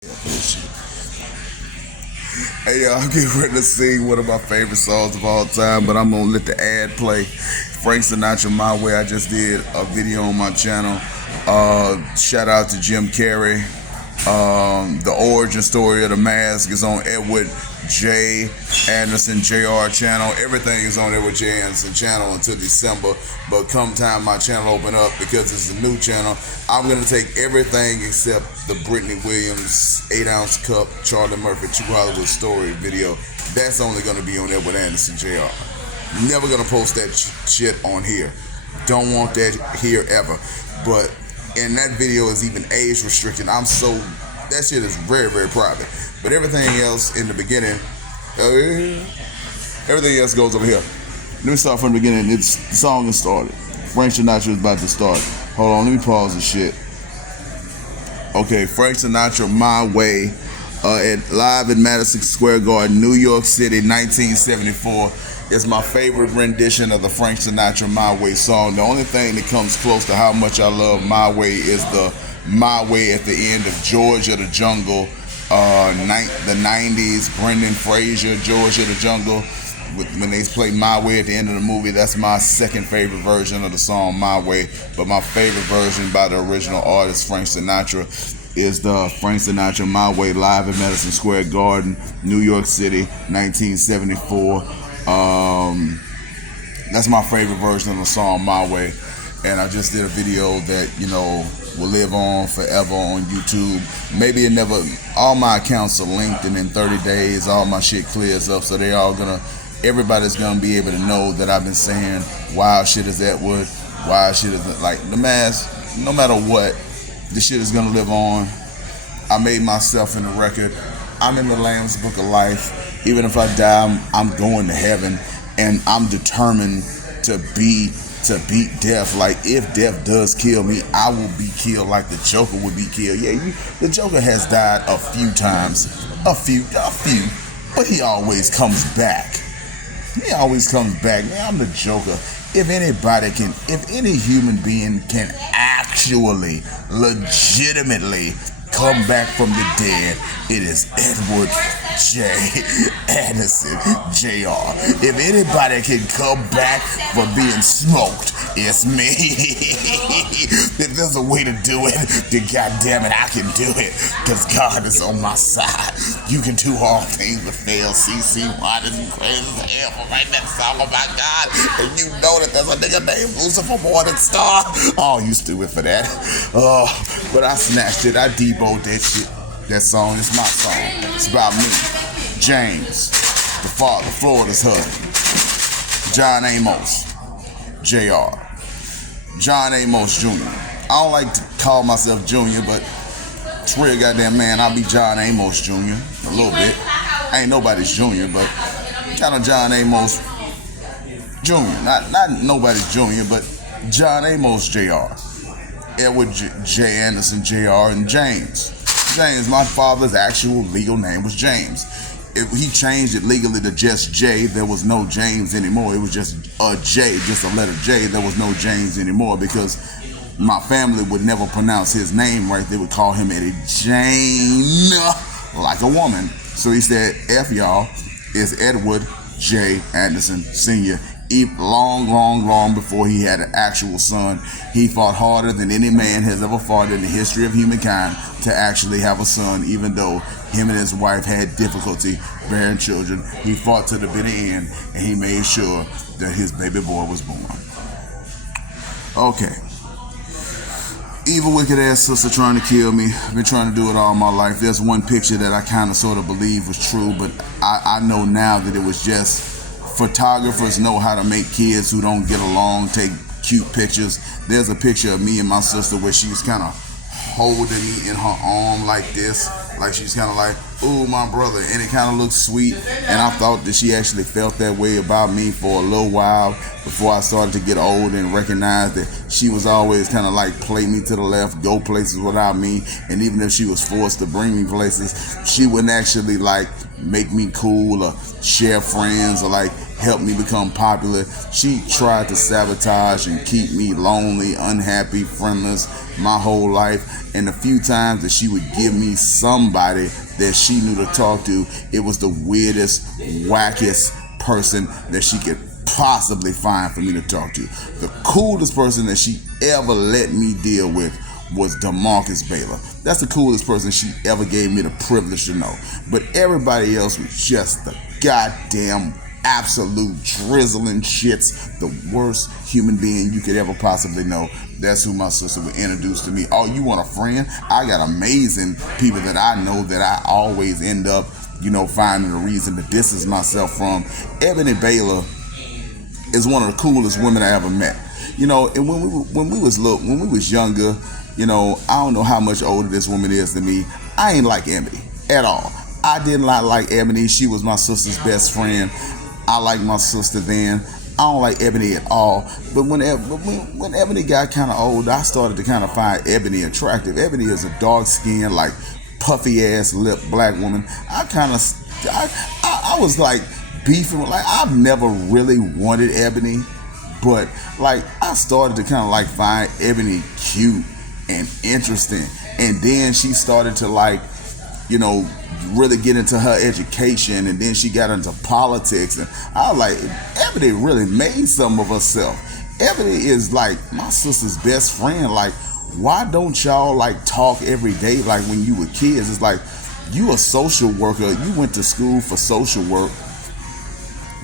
Hey y'all, I'm getting ready to sing one of my favorite songs of all time, but I'm gonna let the ad play. Frank Sinatra, My Way. I just did a video on my channel. Shout out to Jim Carrey. The origin story of the mask is on Edward J. Anderson Jr. channel. Everything is on Edward J. Anderson channel until December. But come time my channel open up, because it's a new channel, I'm gonna take everything except the Brittany Williams 8-ounce cup Charlie Murphy True Hollywood Story video. That's only gonna be on Edward Anderson Jr. Never gonna post that shit on here. Don't want that here ever. But and that video is even age restricted. That shit is very, very private. But everything else in the beginning, everything else goes over here. Let me start from the beginning. The song has started. Frank Sinatra is about to start. Hold on, let me pause the shit. Okay, Frank Sinatra, My Way, live at Madison Square Garden, New York City, 1974. It's my favorite rendition of the Frank Sinatra My Way song. The only thing that comes close to how much I love My Way is the My Way at the end of Georgia the Jungle, the 90s, Brendan Fraser, Georgia the Jungle. When they play My Way at the end of the movie, that's my second favorite version of the song My Way. But my favorite version by the original artist, Frank Sinatra, is the Frank Sinatra My Way live at Madison Square Garden, New York City, 1974. That's my favorite version of the song My Way. And I just did a video that, will live on forever on YouTube. Maybe it never, all my accounts are linked, and in 30 days, all my shit clears up. So everybody's gonna be able to know that I've been saying wild shit is Atwood, wild shit is like the mask. No matter what, the shit is gonna live on. I made myself in the record. I'm in the Lamb's Book of Life. Even if I die, I'm going to heaven, and I'm determined to beat death. Like, if death does kill me, I will be killed like the Joker would be killed. Yeah, the Joker has died a few times, a few, but he always comes back. He always comes back. Man, I'm the Joker. If any human being can actually, legitimately come back from the dead, it is Edward J. Anderson Jr. If anybody can come back from being smoked, it's me. If there's a way to do it, then goddammit, I can do it, because God is on my side. You can do all things but fail. CC Waters and crazy as hell for writing that song, oh my God. And you know that there's a nigga named Lucifer Morning Star. Oh, you stupid for that. But I snatched it. I deboed that shit. That song is my song. It's about me, James, the father, Florida's husband, John Amos, Jr. John Amos Jr. I don't like to call myself Junior, but it's real goddamn man. I'll be John Amos Jr. a little bit. I ain't nobody's junior, but kind of John Amos Jr. Not nobody's junior, but John Amos Jr. Edward J. Anderson Jr. and James. My father's actual legal name was James. He changed it legally to just J. There was no James anymore. It was just a J, just a letter J. There was no James anymore, because my family would never pronounce his name right. They would call him a Jane, like a woman. So he said, F y'all, is Edward J. Anderson Sr. Long before he had an actual son. He fought harder than any man has ever fought in the history of humankind to actually have a son, even though him and his wife had difficulty bearing children. He fought to the bitter end, and he made sure that his baby boy was born. Okay. Evil, wicked ass sister trying to kill me. I've been trying to do it all my life. There's one picture that I kind of sort of believe was true, but I know now that it was just photographers know how to make kids who don't get along take cute pictures. There's a picture of me and my sister where she's kind of holding me in her arm like this, like she's kind of like, ooh, my brother, and it kind of looks sweet. And I thought that she actually felt that way about me for a little while before I started to get old and recognize that she was always kind of like play me to the left, go places without me. And even if she was forced to bring me places, she wouldn't actually like make me cool or share friends or like help me become popular. She tried to sabotage and keep me lonely, unhappy, friendless my whole life. And the few times that she would give me somebody that she knew to talk to, it was the weirdest, wackest person that she could possibly find for me to talk to. The coolest person that she ever let me deal with was DeMarcus Baylor. That's the coolest person she ever gave me the privilege to know. But everybody else was just the goddamn absolute drizzling shits, the worst human being you could ever possibly know. That's who my sister would introduce to me. Oh, you want a friend? I got amazing people that I know that I always end up, finding a reason to distance myself from. Ebony Baylor is one of the coolest women I ever met. And when we was younger, I don't know how much older this woman is than me. I ain't like Ebony at all. I did not like Ebony. She was my sister's best friend. I liked my sister then. I don't like Ebony at all. But when Ebony got kind of old, I started to kind of find Ebony attractive. Ebony is a dark-skinned, like puffy ass lip black woman. I was like beefing with, like, I've never really wanted Ebony, but like I started to kind of like find Ebony cute and interesting. And then she started to like, really get into her education, and then she got into politics, and I was like, Ebony really made something of herself. Ebony is like my sister's best friend. Like, why don't y'all like talk every day like when you were kids? It's like, you a social worker, you went to school for social work,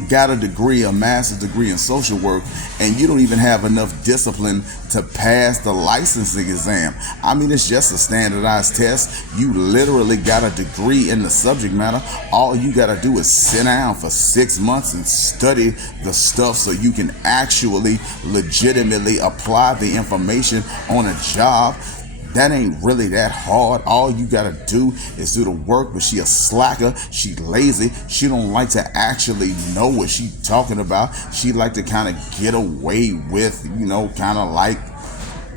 got a degree, a master's degree in social work, and you don't even have enough discipline to pass the licensing exam. I mean, it's just a standardized test. You literally got a degree in the subject matter. All you got to do is sit down for 6 months and study the stuff so you can actually legitimately apply the information on a job. That ain't really that hard. All you gotta do is do the work. But she a slacker. She lazy. She don't like to actually know what she talking about. She like to kind of get away with, kind of like,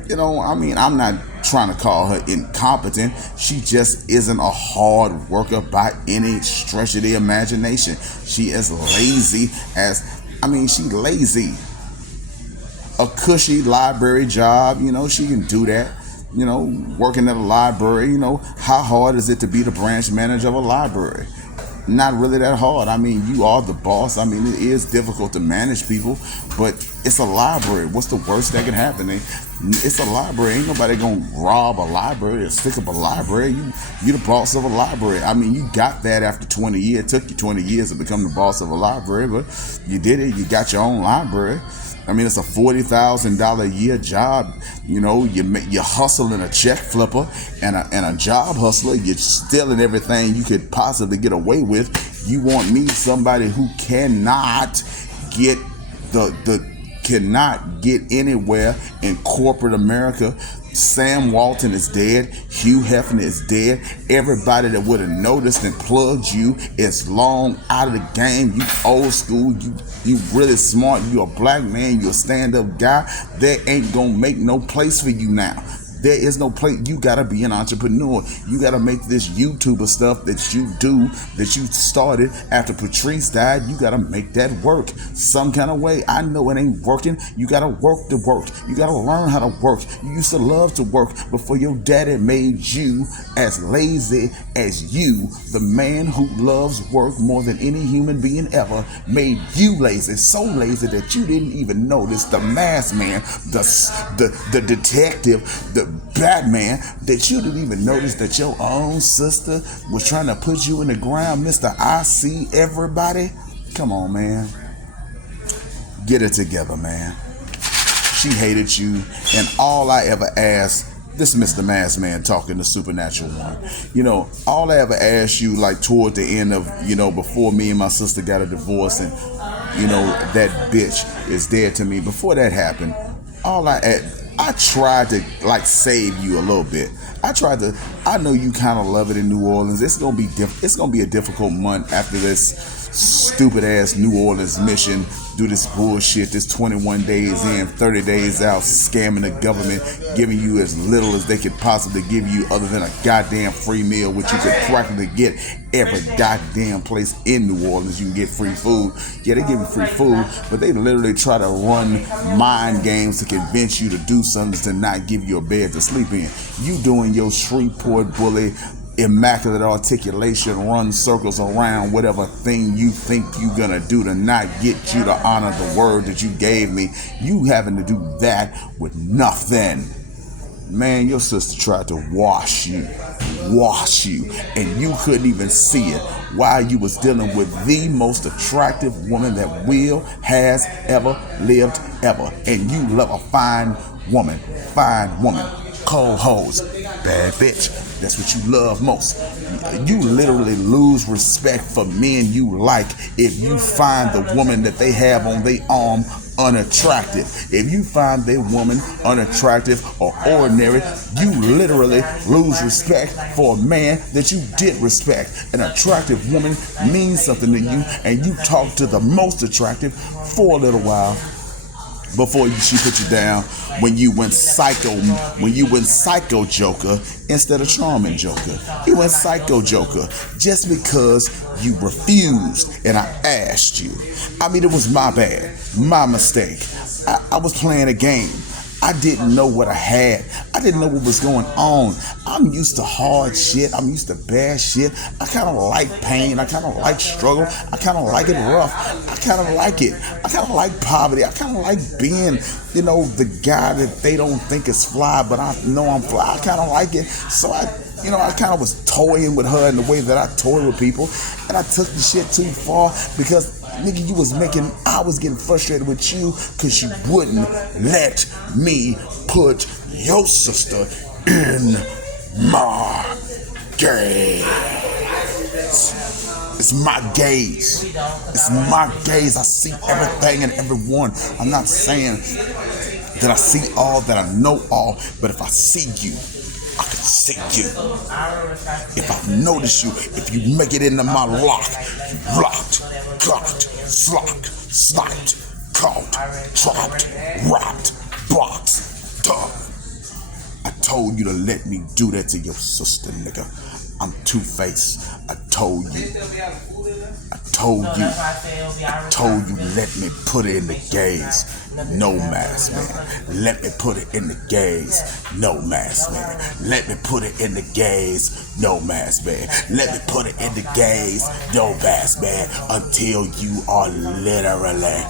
I'm not trying to call her incompetent. She just isn't a hard worker by any stretch of the imagination. She is lazy she lazy. A cushy library job, she can do that. Working at a library, how hard is it to be the branch manager of a library? Not really that hard. I mean, you are the boss. I mean, it is difficult to manage people, but it's a library. What's the worst that can happen? It's a library. Ain't nobody gonna rob a library or stick up a library. You the boss of a library. I mean, you got that after 20 years. It took you 20 years to become the boss of a library, but you did it. You got your own library. I mean, it's a $40,000 a year job. You're hustling a check flipper and a job hustler. You're stealing everything you could possibly get away with. You want me, somebody who cannot get cannot get anywhere in corporate America. Sam Walton is dead. Hugh Hefner is dead. Everybody that would have noticed and plugged you is long out of the game. You old school. You really smart. You a black man. You a stand-up guy. There ain't gonna make no place for you now. There is no place. You gotta be an entrepreneur. You gotta make this YouTuber stuff that you do, that you started after Patrice died. You gotta make that work some kind of way. I know it ain't working. You gotta work to work. You gotta learn how to work. You used to love to work before your daddy made you as lazy as you. The man who loves work more than any human being ever made you lazy. So lazy that you didn't even notice the masked man, the detective, the Batman, that you didn't even notice that your own sister was trying to put you in the ground. Mr. I see everybody. Come on, man. Get it together, man. She hated you, and all I ever asked, this is Mr. Masked Man talking to Supernatural One. All I ever asked you, like toward the end of, before me and my sister got a divorce, and that bitch is dead to me. Before that happened, I tried to like save you a little bit. I know you kind of love it in New Orleans. It's gonna be a difficult month after this stupid ass New Orleans mission. Do this bullshit, this 21 days in, 30 days out, scamming the government, giving you as little as they could possibly give you other than a goddamn free meal, which you could practically get every goddamn place in New Orleans. You can get free food. Yeah, they give you free food, but they literally try to run mind games to convince you to do something to not give you a bed to sleep in. You doing your Shreveport bully immaculate articulation, run circles around whatever thing you think you're gonna do to not get you to honor the word that you gave me. You having to do that with nothing. Man, your sister tried to wash you, and you couldn't even see it while you was dealing with the most attractive woman that Will has ever lived ever. And you love a fine woman, cold hoes, bad bitch. That's what you love most. You literally lose respect for men you like if you find the woman that they have on their arm unattractive. If you find their woman unattractive or ordinary, you literally lose respect for a man that you did respect. An attractive woman means something to you, and you talk to the most attractive for a little while before she put you down when you went psycho Joker instead of charming Joker. You went psycho Joker just because you refused and I asked you. I mean, it was my bad, my mistake. I was playing a game. I didn't know what I had. I didn't know what was going on. I'm used to hard shit. I'm used to bad shit. I kind of like pain. I kind of like struggle. I kind of like it rough. I kind of like it. I kind of like poverty. I kind of like being, the guy that they don't think is fly, but I know I'm fly. I kind of like it. So I kind of was toying with her in the way that I toy with people. And I took the shit too far because, nigga, I was getting frustrated with you because you wouldn't let me put your sister in my gaze. It's my gaze. It's my gaze. I see everything and everyone. I'm not saying that I see all, that I know all, but if I see you, I can see you. If I notice you, if you make it into my lock, you locked, clocked, slocked, caught, trapped, wrapped, blocked, done. I told you to let me do that to your sister, nigga. I'm Two-Faced. I told you, let me put it in the gaze. No mask, man. Let me put it in the gaze. No mask, man. Let me put it in the gaze. No mask, man. Let me put it in the gaze. No mask, man. Until you are literally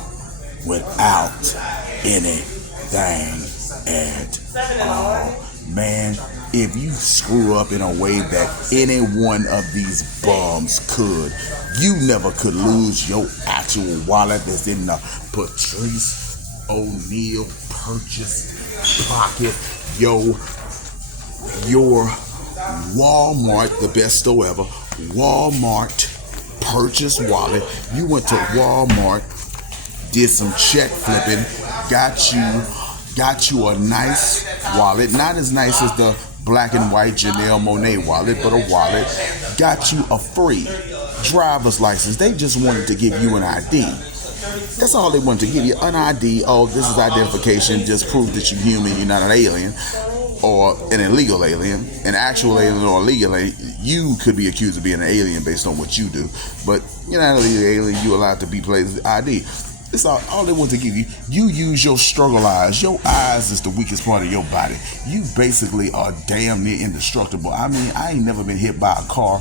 without anything at all. Man, if you screw up in a way that any one of these bums could, you never could lose your actual wallet that's in the Patrice O'Neal purchase pocket. Your Walmart, the best store ever, Walmart purchase wallet. You went to Walmart, did some check flipping, got you a nice wallet, not as nice as the black and white Janelle Monáe wallet, but a wallet. Got you a free driver's license. They just wanted to give you an ID. That's all they wanted to give you, an ID. Oh, this is identification. Just prove that you're human. You're not an alien or an illegal alien, an actual alien or illegal alien. You could be accused of being an alien based on what you do, but you're not an illegal alien. You're allowed to be placed with ID. It's all they want to give you. You use your struggle eyes. Your eyes is the weakest part of your body. You basically are damn near indestructible. I mean, I ain't never been hit by a car,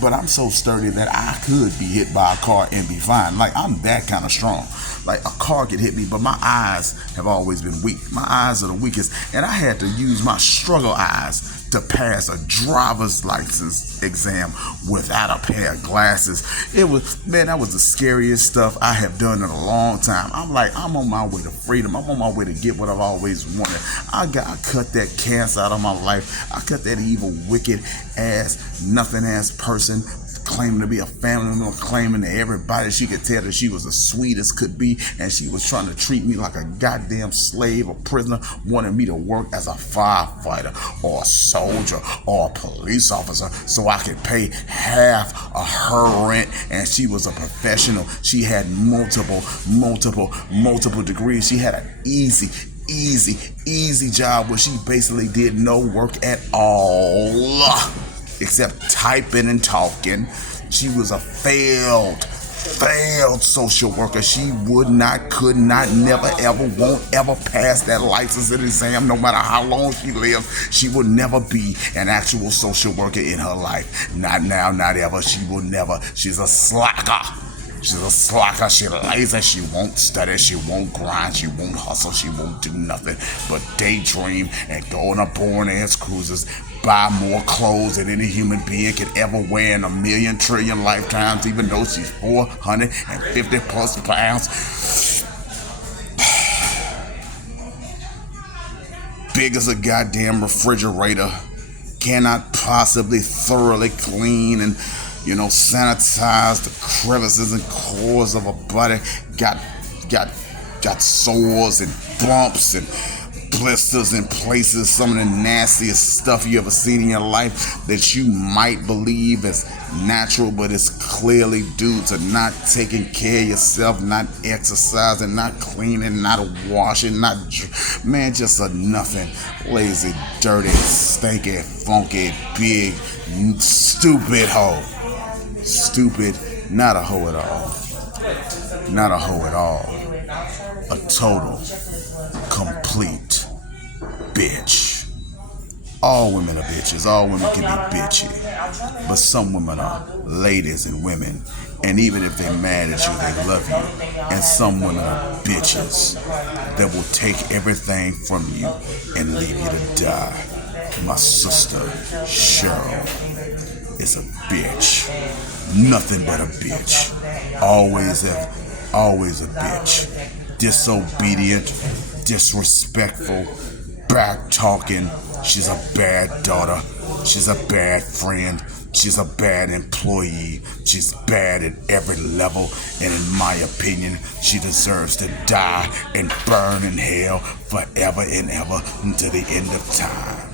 but I'm so sturdy that I could be hit by a car and be fine. Like, I'm that kind of strong. Like, a car could hit me, but my eyes have always been weak. My eyes are the weakest, and I had to use my struggle eyes to pass a driver's license exam without a pair of glasses. That was the scariest stuff I have done in a long time. I'm on my way to freedom. I'm on my way to get what I've always wanted. I cut that cancer out of my life. I cut that evil, wicked ass, nothing ass person claiming to be a family member, claiming to everybody she could tell that she was the sweetest could be, and she was trying to treat me like a goddamn slave or prisoner, wanting me to work as a firefighter or a soldier or a police officer so I could pay half of her rent. And she was a professional. She had multiple degrees. She had an easy job where she basically did no work at all except typing and talking. She was a failed social worker. She would not, could not, never, ever, won't ever pass that license and exam. No matter how long she lived, she would never be an actual social worker in her life. Not now, not ever. She will never. She's a slacker. She's a slacker. She's lazy. She won't study. She won't grind. She won't hustle. She won't do nothing but daydream and go on a boring ass cruises, buy more clothes than any human being could ever wear in a million trillion lifetimes, even though she's 450 plus pounds. Big as a goddamn refrigerator. Cannot possibly thoroughly clean and sanitize the crevices and pores of her body. Got sores and bumps and blisters in places. Some of the nastiest stuff you ever seen in your life that you might believe is natural, but it's clearly due to not taking care of yourself, not exercising, not cleaning, not washing, just a nothing. Lazy, dirty, stinky, funky, big, stupid hoe. Stupid, not a hoe at all. Not a hoe at all. A total, complete bitch. All women are bitches. All women can be bitchy. But some women are ladies and women. And even if they're mad at you, they love you. And some women are bitches that will take everything from you and leave you to die. My sister, Cheryl, is a bitch. Nothing but a bitch. Always a bitch. Disobedient, disrespectful, back talking. She's a bad daughter. She's a bad friend. She's a bad employee. She's bad at every level. And in my opinion, she deserves to die and burn in hell forever and ever until the end of time.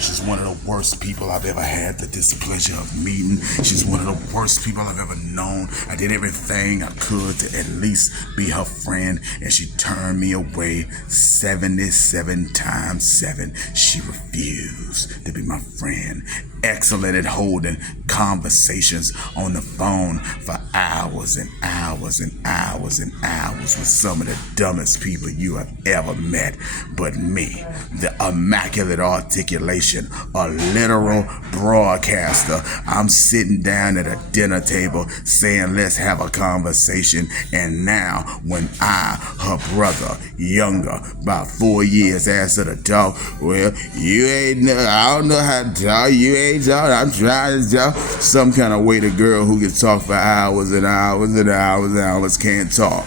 She's one of the worst people I've ever had the displeasure of meeting. She's one of the worst people I've ever known. I did everything I could to at least be her friend, and she turned me away 77 times 7. She refused to be my friend. Excellent at holding conversations on the phone for hours and hours and hours and hours with some of the dumbest people you have ever met. But me, the immaculate articulation, a literal broadcaster, I'm sitting down at a dinner table saying, let's have a conversation. And now when I, her brother, younger, about 4 years, asked her to talk, well, I don't know how to talk, you ain't talking, I'm trying to talk. Some kind of way the girl who can talk for hours and hours and hours and hours can't talk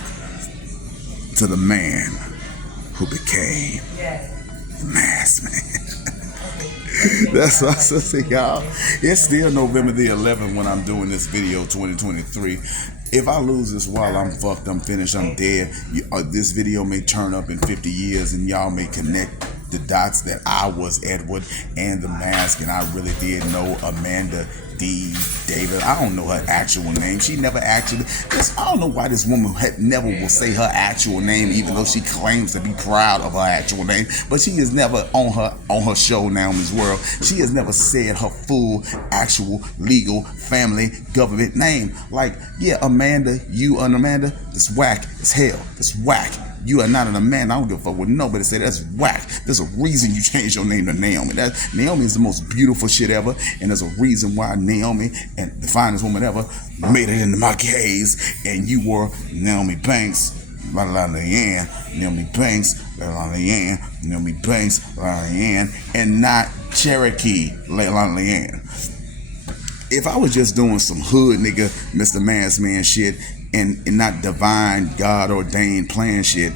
to the man who became the masked man. That's what I said, y'all. It's still November the 11th when I'm doing this video, 2023. If I lose this while I'm fucked, I'm finished, I'm dead, this video may turn up in 50 years and y'all may connect the dots that I was Edward and the mask, and I really did know Amanda D. David. I don't know her actual name. She never actually, I don't know why this woman never will say her actual name, even though she claims to be proud of her actual name. But she is never on her show now in this world. She has never said her full, actual, legal, family, government name. Like, yeah, Amanda, you and Amanda, it's whack as hell. It's whack. You are not an Amanda. I don't give a fuck what nobody say. That's whack. There's a reason you changed your name to Naomi. Naomi is the most beautiful shit ever, and there's a reason why Naomi, and the finest woman ever, made it into my gaze, and you were Naomi Banks, Naomi Banks, Naomi Banks, and not Cherokee Leanne. If I was just doing some hood nigga Mr. Maskman shit, and not divine God ordained plan shit,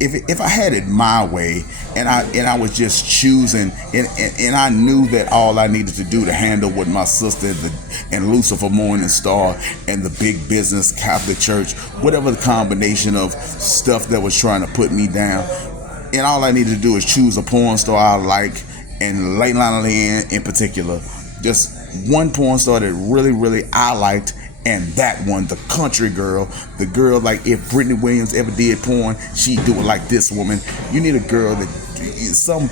if I had it my way, and I was just choosing, and I knew that all I needed to do to handle with my sister and Lucifer Morning Star and the big business Catholic Church, whatever the combination of stuff that was trying to put me down, and all I needed to do is choose a porn star I like, and Leilani Lynn in particular, just one porn star that really I liked. And that one, the country girl, the girl, like if Brittany Williams ever did porn, she'd do it like this woman. You need a girl that,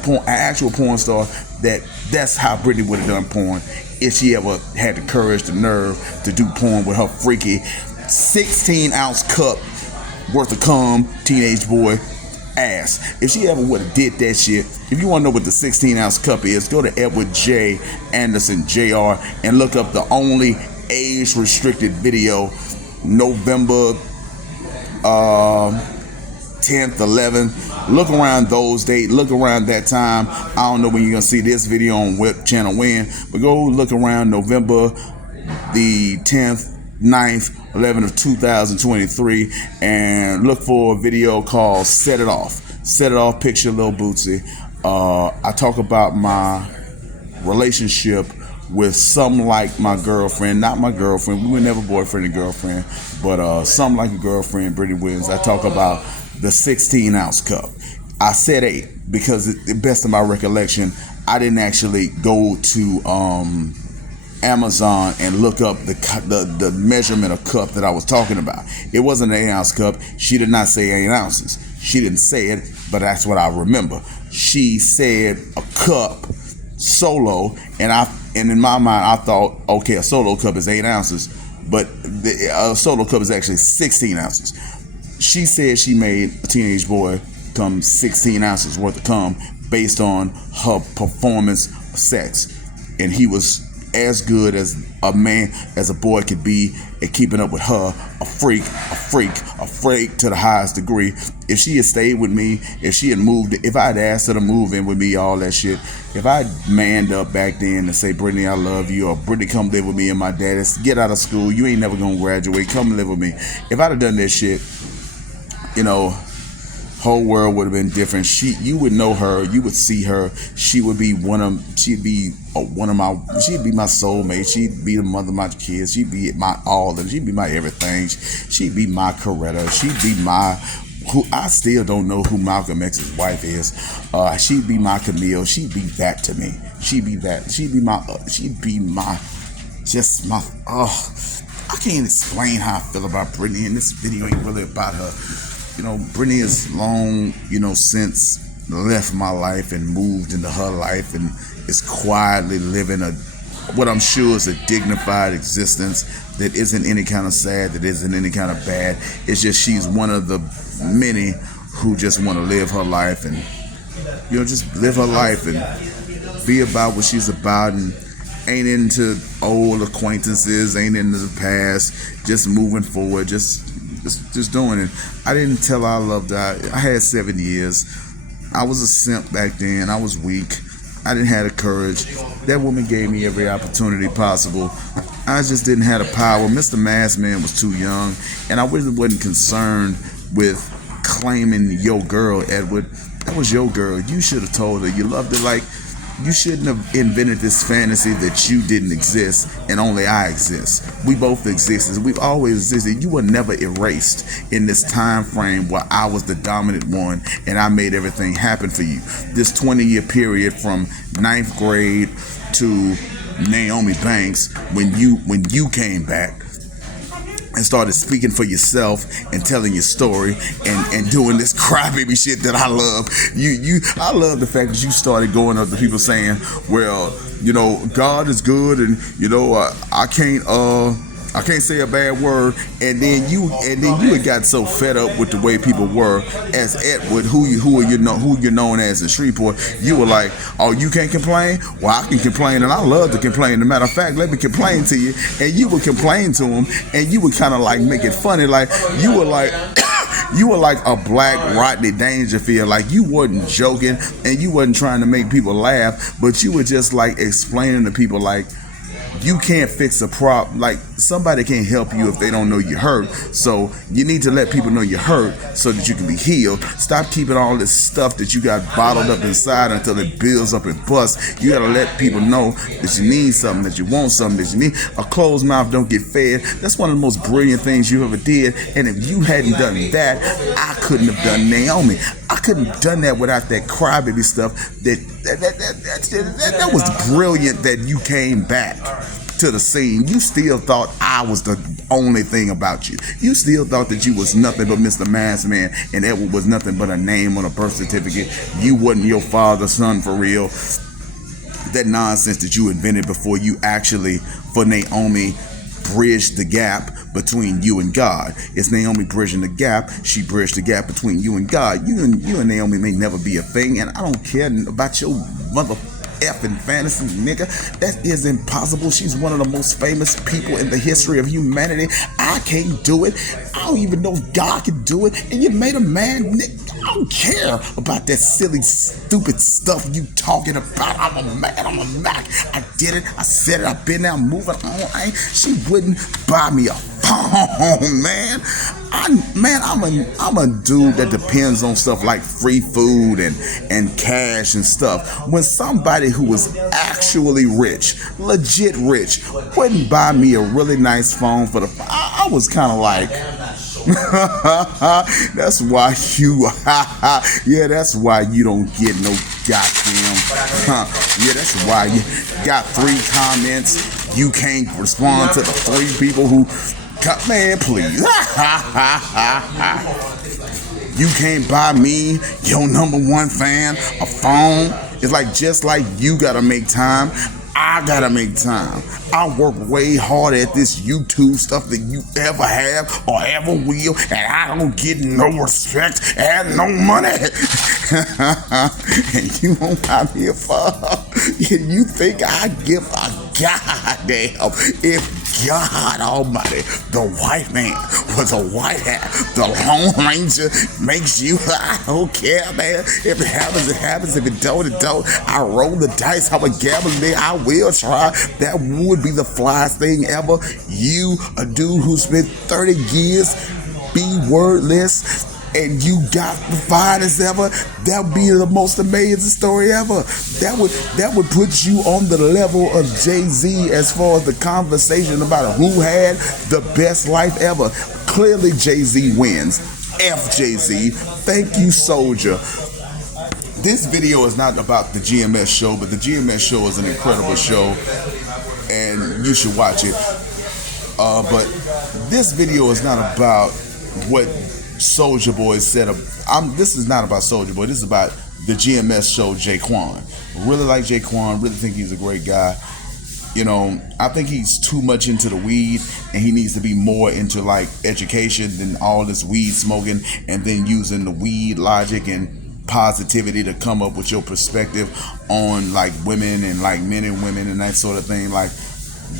an actual porn star, that's how Brittany would have done porn if she ever had the courage, the nerve to do porn with her freaky 16-ounce cup worth of cum teenage boy ass. If she ever would have did that shit, if you want to know what the 16-ounce cup is, go to Edward J. Anderson Jr. and look up the only age-restricted video, November 10th, 11th. Look around those dates. Look around that time. I don't know when you're going to see this video on Web Channel when, but go look around November the 10th, 9th, 11th of 2023 and look for a video called Set It Off. Set It Off, picture Lil Bootsy. I talk about my relationship with some like my girlfriend, not my girlfriend. We were never boyfriend and girlfriend, but some like a girlfriend, Brittany Williams. I talk about the 16-ounce cup. I said 8 because, the best of my recollection, I didn't actually go to Amazon and look up the measurement of cup that I was talking about. It wasn't an 8-ounce cup. She did not say 8 ounces. She didn't say it, but that's what I remember. She said a cup solo, and in my mind I thought, okay, a solo cup is 8 ounces, but a solo cup is actually 16 ounces. She said she made a teenage boy come 16 ounces worth of cum based on her performance of sex, and he was as good as a man, as a boy could be at keeping up with her. A freak to the highest degree. If she had stayed with me, if she had moved, if I had asked her to move in with me, all that shit, if I manned up back then and say, Brittany, I love you, or Brittany, come live with me and my daddy, get out of school, you ain't never gonna graduate, come live with me. If I'd have done that shit, you know, whole world would have been different. You would know her, you would see her. She'd be my soulmate. She'd be the mother of my kids. She'd be my all, and she'd be my everything. She'd be my Coretta. She'd be my, who I still don't know who Malcolm X's wife is. She'd be my Camille. She'd be that to me. She'd be that. She'd be my, just my. I can't explain how I feel about Brittany, and this video ain't really about her. You know, Brittany is long, since left my life and moved into her life and is quietly living what I'm sure is a dignified existence that isn't any kind of sad, that isn't any kind of bad. It's just she's one of the many who just want to live her life and, just live her life and be about what she's about and ain't into old acquaintances, ain't into the past, just moving forward, just doing it. I didn't tell her I loved her. I had 7 years. I was a simp back then. I was weak. I didn't have the courage. That woman gave me every opportunity possible. I just didn't have the power. MrMaskman was too young, and I really wasn't concerned with claiming your girl, Edward. That was your girl. You should have told her you loved her. Like, you shouldn't have invented this fantasy that you didn't exist and only I exist. We both existed. We've always existed. You were never erased in this time frame where I was the dominant one and I made everything happen for you. This 20-year period from 9th grade to Naomi Banks, when you came back and started speaking for yourself and telling your story and doing this crybaby shit that I love. I love the fact that you started going up to people saying, well, God is good, and I can't say a bad word, and then you had got so fed up with the way people were as Edward, who you're known as in Shreveport. You were like, oh, you can't complain? Well, I can complain, and I love to complain. As a matter of fact, let me complain to you. And you would complain to him, and you would kind of like make it funny, like you were like. You were like a black Rodney Dangerfield. Like, you wasn't joking and you wasn't trying to make people laugh, but you were just like explaining to people like, you can't fix a problem. Like, somebody can't help you if they don't know you're hurt. So you need to let people know you're hurt so that you can be healed. Stop keeping all this stuff that you got bottled up inside until it builds up and busts. You gotta let people know that you need something, that you want something, that you need. A closed mouth don't get fed. That's one of the most brilliant things you ever did. And if you hadn't done that, I couldn't have done Naomi. I couldn't have done that without that crybaby stuff. That was brilliant that you came back to the scene. You still thought I was the only thing about you. You still thought that you was nothing but Mr. Maskman, and Edward was nothing but a name on a birth certificate. You wasn't your father's son for real. That nonsense that you invented before you actually, for Naomi, bridged the gap between you and God. It's Naomi bridging the gap. She bridged the gap between you and God. You and Naomi may never be a thing, and I don't care about your mother effing fantasy, nigga. That is impossible. She's one of the most famous people in the history of humanity. I can't do it. I don't even know if God can do it. And you made a man, nigga. I don't care about that silly, stupid stuff you talking about. I'm a man. I'm a Mac. I did it. I said it. I've been there. I'm moving on. She wouldn't buy me a phone, man. I'm a dude that depends on stuff like free food and cash and stuff. When somebody who was actually rich, legit rich, wouldn't buy me a really nice phone for the, I was kind of like, that's why you, yeah, that's why you don't get no goddamn, yeah, that's why you got 3 comments. You can't respond to the 3 people who, man, please. You can't buy me, your #1 fan, a phone. It's like, just like you gotta make time, I gotta make time. I work way harder at this YouTube stuff than you ever have or ever will, and I don't get no respect and no money. And you won't buy me a phone. You think I give a goddamn if God Almighty, the white man was a white hat, the Lone Ranger makes you, I don't care, man. If it happens, it happens. If it don't, it don't. I roll the dice, I'm a gambler, I will try. That would be the flyest thing ever. You, a dude who spent 30 years be wordless, and you got the finest ever, that would be the most amazing story ever. That would put you on the level of Jay-Z as far as the conversation about who had the best life ever. Clearly Jay-Z wins. F Jay-Z. Thank you, Soldier. This video is not about the GMS show, but the GMS show is an incredible show, and you should watch it. But this video is not about what Soulja Boy said. This is not about Soulja Boy. This is about the GMS show, Jaquan. Really like Jaquan. Really think he's a great guy. You know, I think he's too much into the weed, and he needs to be more into like education than all this weed smoking and then using the weed logic and positivity to come up with your perspective on like women and like men and women and that sort of thing. Like,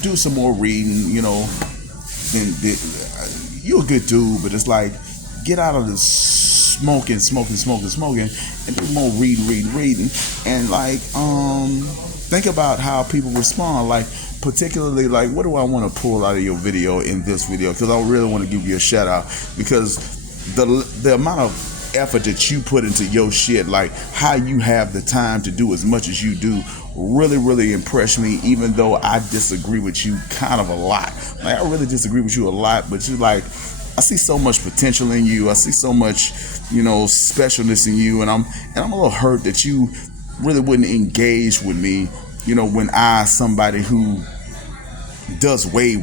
do some more reading, you know. And you're a good dude, but it's like, get out of this smoking, and do more reading, and like think about how people respond. Like, particularly, like, what do I want to pull out of your video in this video? Because I really want to give you a shout out, because the amount of effort that you put into your shit, like how you have the time to do as much as you do, really impressed me, even though I disagree with you kind of a lot. Like, I really disagree with you a lot, but you like, I see so much potential in you. I see so much, you know, specialness in you, and I'm a little hurt that you really wouldn't engage with me, you know, when somebody who does way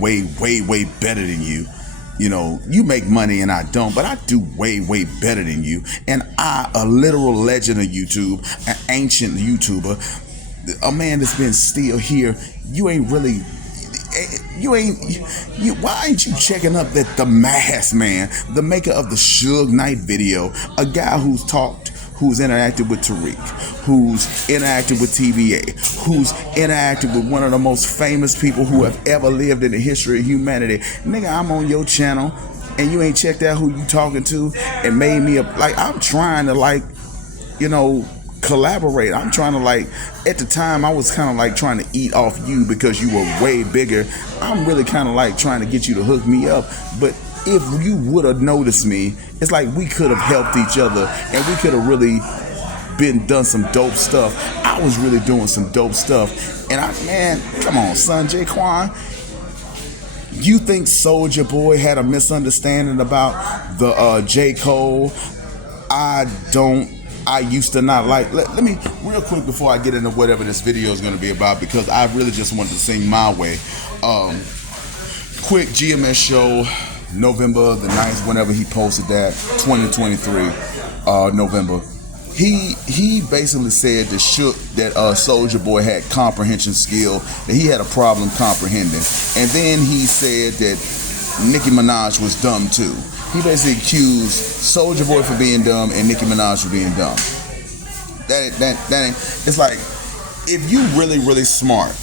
better than you. You know, you make money and I don't, but I do way better than you. And I, a literal legend of YouTube, an ancient YouTuber, a man that's been still here, why ain't you checking up that the Maskman, the maker of the Suge Knight video, a guy who's interacted with Tariq, who's interacted with TVA, who's interacted with one of the most famous people who have ever lived in the history of humanity. Nigga, I'm on your channel and you ain't checked out who you talking to and made me like, I'm trying to, like, you know, collaborate. I'm trying to like, at the time I was kind of like trying to eat off you because you were way bigger. I'm really kind of like trying to get you to hook me up. But if you would have noticed me, it's like we could have helped each other and we could have really done some dope stuff. I was really doing some dope stuff. And man, come on, son, Jaquan. You think Soulja Boy had a misunderstanding about the J. Cole? I used to not like. Let me, real quick before I get into whatever this video is going to be about, because I really just wanted to sing my way. Quick GMS show, November the 9th, whenever he posted that, 2023, November. He basically said that Soulja Boy had comprehension skill, that he had a problem comprehending. And then he said that Nicki Minaj was dumb too. He basically accused Soulja Boy for being dumb and Nicki Minaj for being dumb. That ain't, it's like, if you really smart,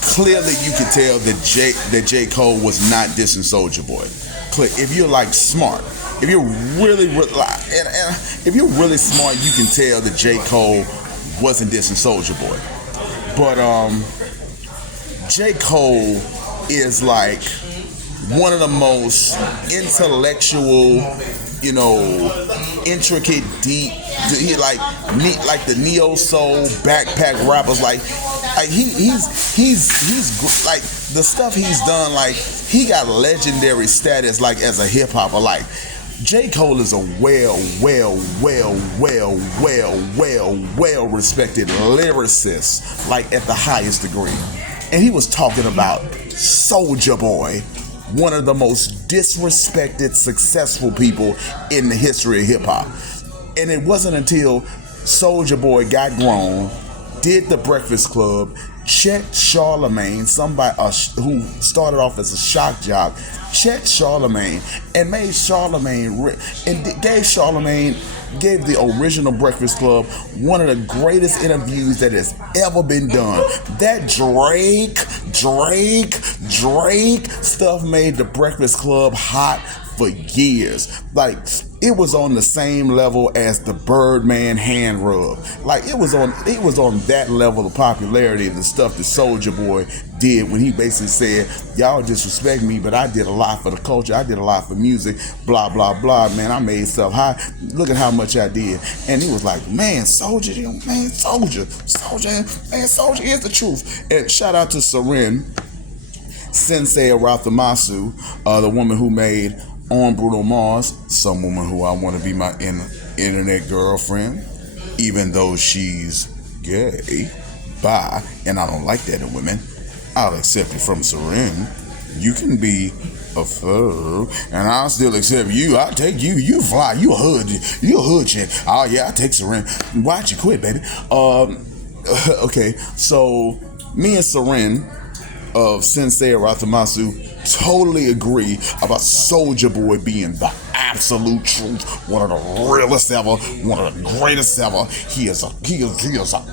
clearly you can tell that J. Cole was not dissing Soulja Boy. If you're like smart, if you're really smart, you can tell that J. Cole wasn't dissing Soulja Boy. But J. Cole is like one of the most intellectual, intricate, deep, he like the neo soul backpack rappers. Like he's like the stuff he's done. Like he got legendary status. Like as a hip hopper, like J. Cole is a well respected lyricist, like at the highest degree. And he was talking about Soulja Boy, one of the most disrespected, successful people in the history of hip hop. And it wasn't until Soulja Boy got grown, did the Breakfast Club, checked Charlemagne, somebody who started off as a shock jock, checked Charlemagne and made Charlemagne gave the original Breakfast Club one of the greatest interviews that has ever been done. That Drake stuff made the Breakfast Club hot for years. Like it was on the same level as the Birdman hand rub. Like it was on that level of popularity, the stuff that Soulja Boy did when he basically said, y'all disrespect me, but I did a lot for the culture, I did a lot for music, blah blah blah, man, I made stuff high, look at how much I did. And he was like, man, Soulja is the truth. And shout out to Seren Sensei Aratamasu, the woman who made On Bruno Mars, some woman who I want to be my internet girlfriend, even though she's gay, bi, and I don't like that in women. I'll accept it from Seren. You can be a foe, and I'll still accept you. I'll take you. You fly. You a hood chick. Oh yeah, I take Seren. Why'd you quit, baby? Okay, so me and Seren of Sensei Aratamasu totally agree about Soulja Boy being the absolute truth, one of the realest ever, one of the greatest ever. He is an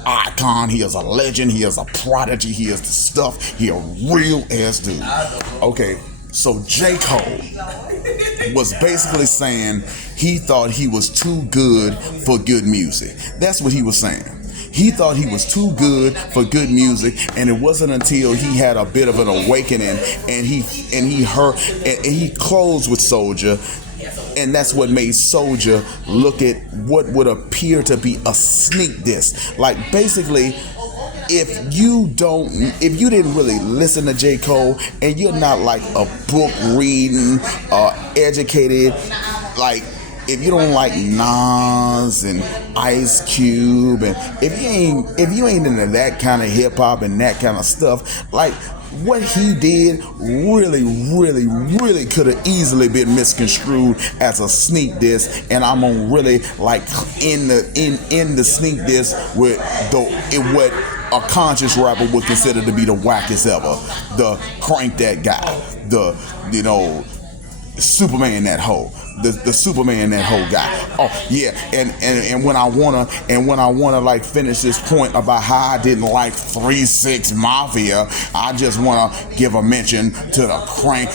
icon, he is a legend, he is a prodigy, he is the stuff, he a real ass dude. Okay, so J. Cole was basically saying he thought he was too good for good music. That's what he was saying. He thought he was too good for good music, and it wasn't until he had a bit of an awakening and he closed with Soulja, and that's what made Soulja look at what would appear to be a sneak diss. Like basically, if you didn't really listen to J. Cole and you're not like a book reading, educated, like if you don't like Nas and Ice Cube, and if you ain't into that kind of hip hop and that kind of stuff, like what he did really could have easily been misconstrued as a sneak diss, and I'm gonna really like in the sneak diss with what a conscious rapper would consider to be the wackest ever, the crank that guy, the Superman that hoe. The Superman that whole guy. Oh yeah, and when I wanna like finish this point about how I didn't like 3-6 Mafia, I just wanna give a mention to the crank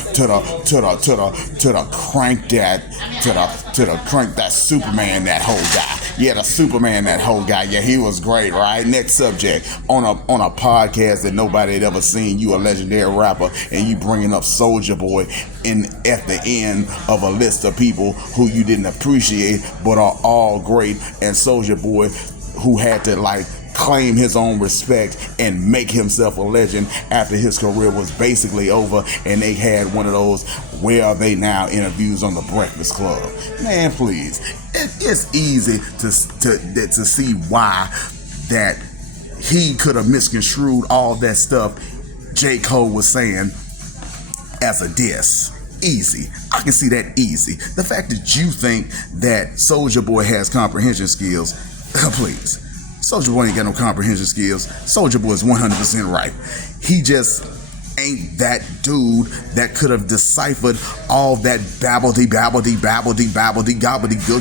that Superman that whole guy. Yeah, the Superman, that whole guy. Yeah, he was great, right? Next subject. On a podcast that nobody had ever seen, you a legendary rapper, and you bringing up Soulja Boy at the end of a list of people who you didn't appreciate but are all great, and Soulja Boy, who had to claim his own respect and make himself a legend after his career was basically over, and they had one of those "where are they now" interviews on the Breakfast Club. Man, please, it's easy to see why that he could have misconstrued all that stuff J. Cole was saying as a diss. Easy. I can see that easy. The fact that you think that Soulja Boy has comprehension skills, please. Soulja Boy ain't got no comprehension skills. Soulja Boy is 100% right. He just ain't that dude that could have deciphered all that gobbledygook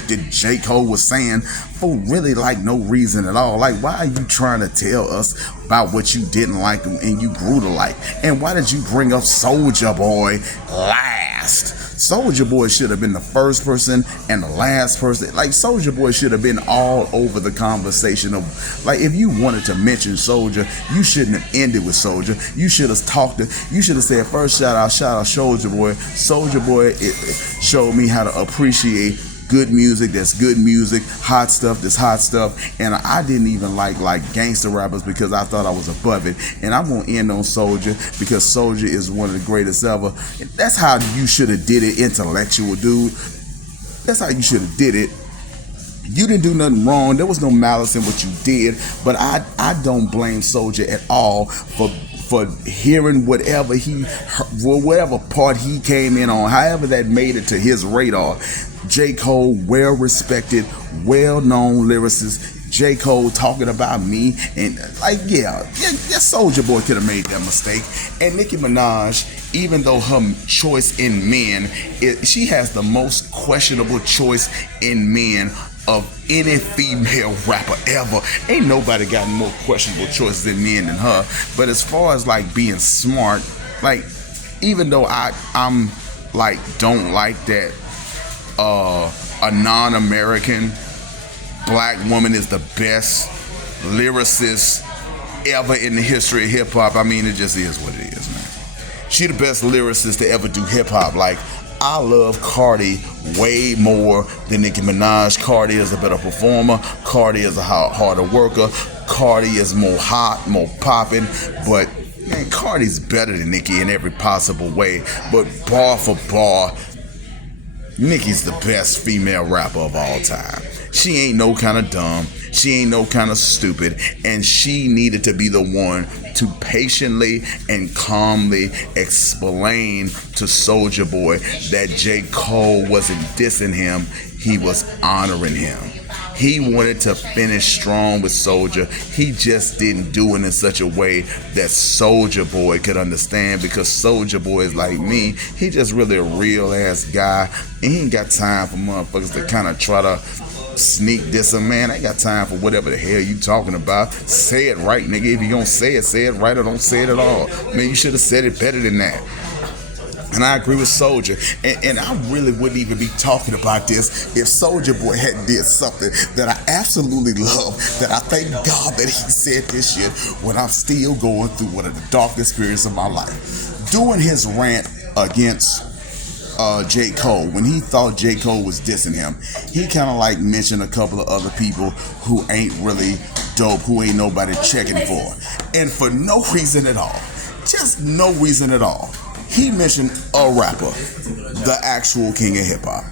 that J. Cole was saying for really no reason at all. Why are you trying to tell us about what you didn't like and you grew to like? And why did you bring up Soulja Boy last? Soulja Boy should have been the first person and the last person. Soulja Boy should have been all over the conversation of, if you wanted to mention Soulja, you shouldn't have ended with Soulja. You should have you should have said first shout out Soulja Boy. Soulja Boy, it showed me how to appreciate good music that's good music, hot stuff that's hot stuff. And I didn't even like gangster rappers because I thought I was above it. And I'm gonna end on Soulja because Soulja is one of the greatest ever. And that's how you should have did it, intellectual dude. That's how you should have did it. You didn't do nothing wrong. There was no malice in what you did. But I don't blame Soulja at all for hearing whatever part he came in on, however that made it to his radar. J. Cole, well-respected, well-known lyricist. J. Cole talking about me, and Soulja Boy could have made that mistake. And Nicki Minaj, even though her choice in men, she has the most questionable choice in men of any female rapper ever. Ain't nobody got more questionable choices in men than her. But as far as being smart, even though I'm don't like that a non-American black woman is the best lyricist ever in the history of hip-hop. I mean, it just is what it is, man. She the best lyricist to ever do hip-hop. I love Cardi way more than Nicki Minaj. Cardi is a better performer. Cardi is a harder worker. Cardi is more hot, more popping. But man, Cardi's better than Nicki in every possible way. But bar for bar, Nicki's the best female rapper of all time. She ain't no kind of dumb. She ain't no kind of stupid. And she needed to be the one to patiently and calmly explain to Soulja Boy that J. Cole wasn't dissing him. He was honoring him. He wanted to finish strong with Soulja. He just didn't do it in such a way that Soulja Boy could understand, because Soulja Boy is like me. He just really a real ass guy, and he ain't got time for motherfuckers to kind of try to sneak diss him, man. I ain't got time for whatever the hell you talking about. Say it right, nigga. If you gonna say it right, or don't say it at all. Man, you should have said it better than that. And I agree with Soulja. And I really wouldn't even be talking about this if Soulja Boy hadn't did something that I absolutely love, that I thank God that he said this shit when I'm still going through one of the darkest periods of my life. Doing his rant against J. Cole, when he thought J. Cole was dissing him, he kind of mentioned a couple of other people who ain't really dope, who ain't nobody checking for. And for no reason at all, just no reason at all, he mentioned a rapper, the actual king of hip-hop,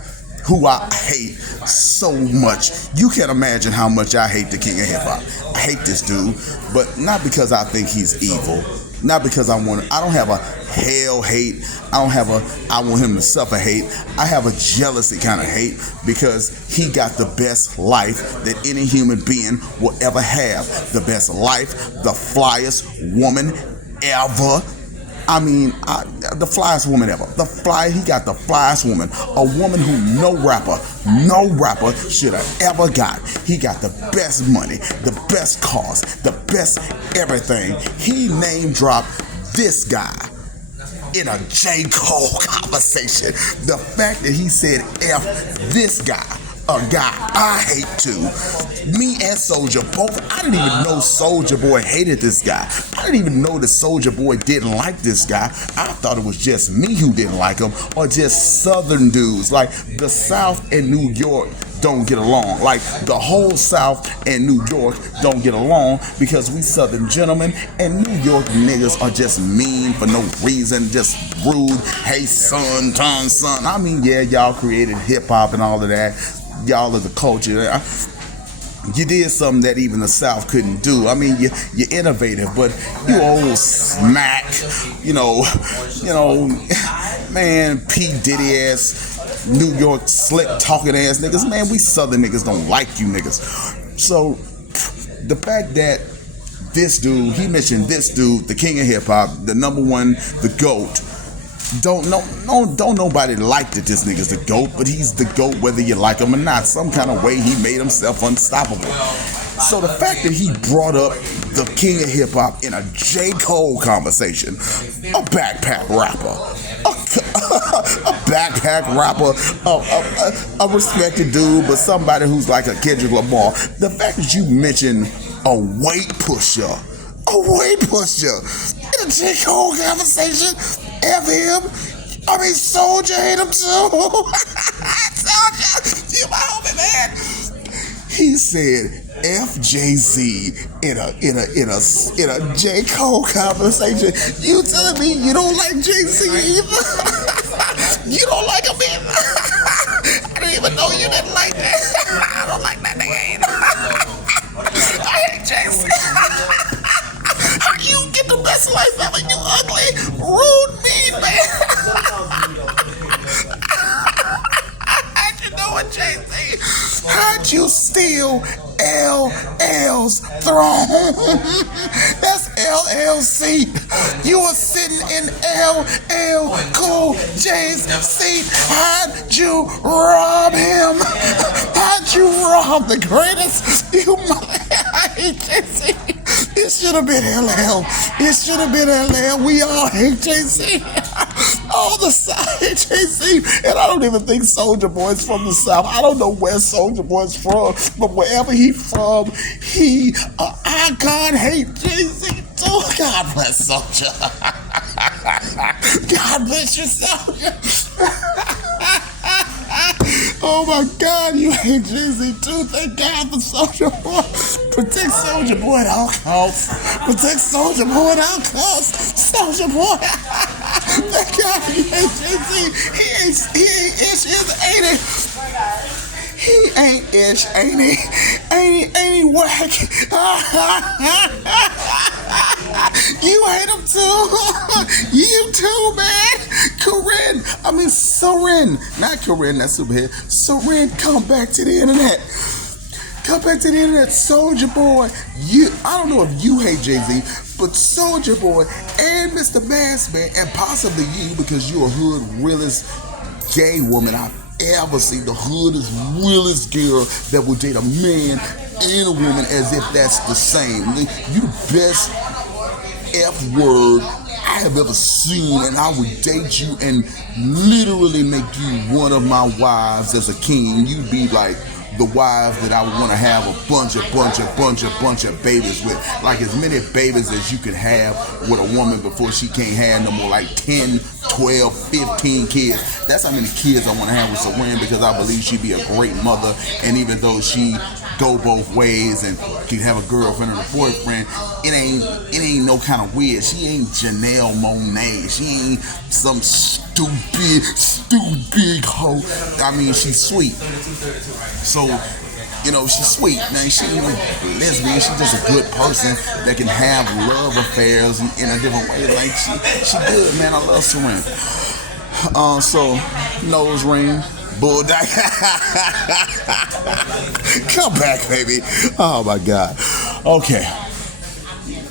who I hate so much. You can't imagine how much I hate the king of hip-hop. I hate this dude, but not because I think he's evil, not because I don't have a hell hate. I want him to suffer hate. I have a jealousy kind of hate, because he got the best life that any human being will ever have. The best life, the flyest woman ever. I mean, the flyest woman ever. He got the flyest woman. A woman who no rapper should have ever got. He got the best money, the best cars, the best everything. He name dropped this guy in a J. Cole conversation. The fact that he said F this guy a guy I hate too. Me and Soulja both. I didn't even know Soulja Boy hated this guy. I didn't even know that Soulja Boy didn't like this guy. I thought it was just me who didn't like him, or just Southern dudes. Like the South and New York don't get along. Like the whole South and New York don't get along because we Southern gentlemen, and New York niggas are just mean for no reason, just rude. Hey son, son. I mean, yeah, y'all created hip hop and all of that. Y'all are the culture. You did something that even the South couldn't do. I mean, you're innovative, but you old smack, man, P. Diddy ass, New York slick talking ass niggas. Man, we Southern niggas don't like you niggas. So the fact that this dude, he mentioned this dude, the king of hip hop, the number one, the GOAT. Don't nobody like that this nigga's the GOAT, but he's the GOAT whether you like him or not. Some kind of way he made himself unstoppable. So the fact that he brought up the king of hip hop in a J. Cole conversation, a backpack rapper, a respected dude, but somebody who's like a Kendrick Lamar. The fact that you mention a weight pusher in a J. Cole conversation, F him. I mean, Soulja hate him too. Soulja, you my homie, man. He said F Jay-Z in a J. Cole conversation. You telling me you don't like Jay-Z either? You don't like him either? I didn't even know you didn't like that. I don't like that nigga either. I hate Jay-Z. How you get the best life ever, you ugly, rude, mean man? How'd you know it, Jay-Z? How'd you steal LL's throne? That's LLC. You were sitting in LL Cool J's seat. How'd you rob him? How'd you rob the greatest? You mother, I hate Jay-Z. It should have been LL. It should have been LL. We all hate Jay-Z. All the South hate Jay-Z. And I don't even think Soulja Boy's from the South. I don't know where Soulja Boy's from. But wherever he's from, he, icon, hate Jay-Z too. God bless Soulja. God bless you, Soulja. Oh my God, you hate Jay-Z too. Thank God for Soulja Boy. Protect Soulja Boy at all costs. Protect Soulja Boy at all costs. Soulja Boy. Thank God you hate Jay-Z. He ain't ish, ain't he? He ain't ish, ain't he? Ain't he whack? You hate him too. You too, man. Soren, not Corinne, that's Superhead. Soren, come back to the internet. Come back to the internet, Soulja Boy. I don't know if you hate Jay-Z, but Soulja Boy and MrMaskman, and possibly you, because you're a hood realest gay woman I've ever seen. The hood is realest girl that will date a man and a woman as if that's the same. You the best F word I have ever seen, and I would date you and literally make you one of my wives as a king. You'd be like the wife that I would want to have a bunch of babies with. Like as many babies as you could have with a woman before she can't have no more, like 10, 12, 15 kids. That's how many kids I want to have with Serena, because I believe she'd be a great mother. And even though she go both ways and can have a girlfriend and a boyfriend, it ain't no kind of weird. She ain't Janelle Monáe. She ain't some stupid hoe. I mean, she's sweet. So, she's sweet, man. She ain't a lesbian. She's just a good person that can have love affairs in a different way. Like, she good, man. I love Serena. So, nose ring. Bulldog. Come back, baby. Oh my God. Okay.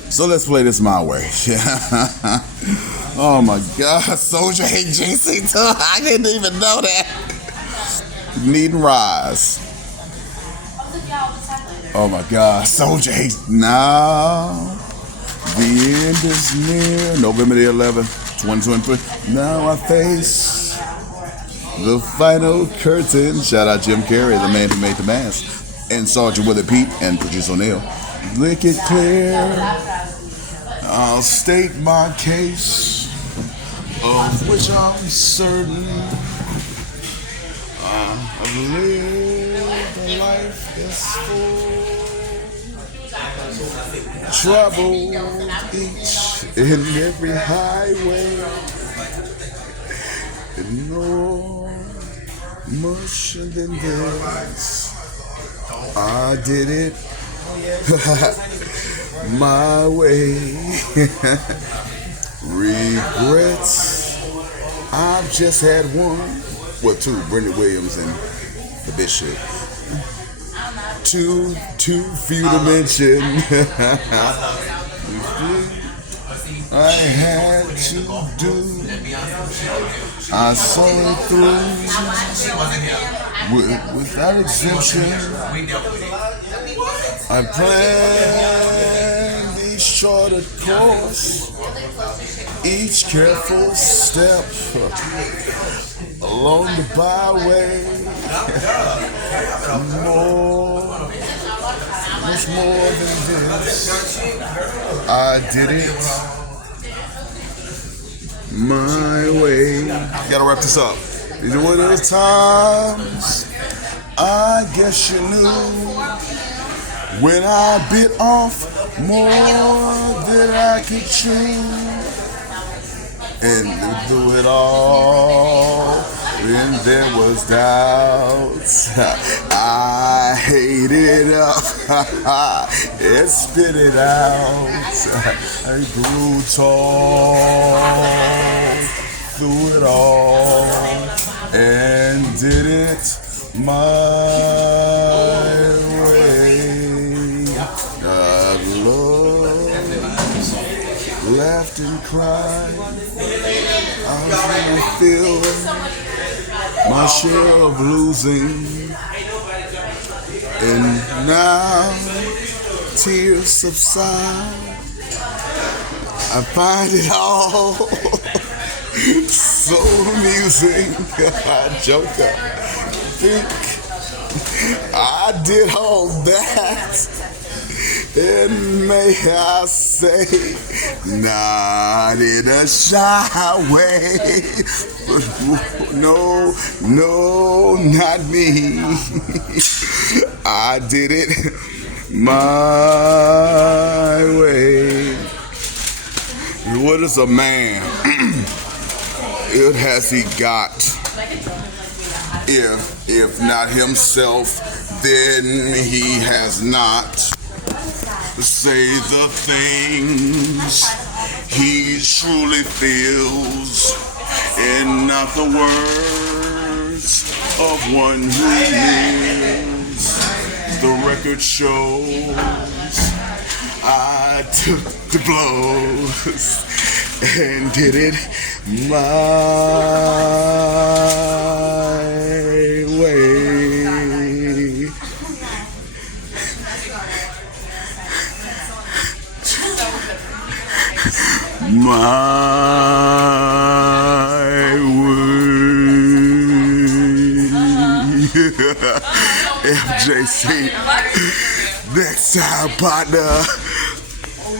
So let's play this my way. Oh my God. Soulja hate Jay-Z too. I didn't even know that. Need rise. Oh my God. Soulja hates now. The end is near. November the 11th, 2023. Now I face The final curtain. Shout out Jim Carrey, the man who made the mask, and Sergeant Willie Pete and producer O'Neill. Make it clear. I'll state my case, of which I'm certain. I've lived a life that's full, traveled each and every highway, and no much than this. I did it my way. Regrets, I've just had one. Well, two, Brenda Williams and the Bishop. Too few to mention. I had to do. I saw it through without exemption. I planned each charted course, each careful step along the byway. Much more than this. I did it my way. Gotta wrap this up. These were the times, I guess you knew, when I bit off more than I could chew. And through it all, when there was doubts, I ate it up and spit it out. I grew tall through it all and did it my way. God loved, laughed and cried. I was feeling my share of losing, and now tears subside. I find it all so amusing. Joker, think I did all that, and may I say, not in a shy way. No, not me. I did it my way. What is a man? It has he got? If not himself, then he has not. Say the things he truly feels, and not the words of one who lives. The record shows I took the blows and did it my way. My way. FJC. Next time, partner.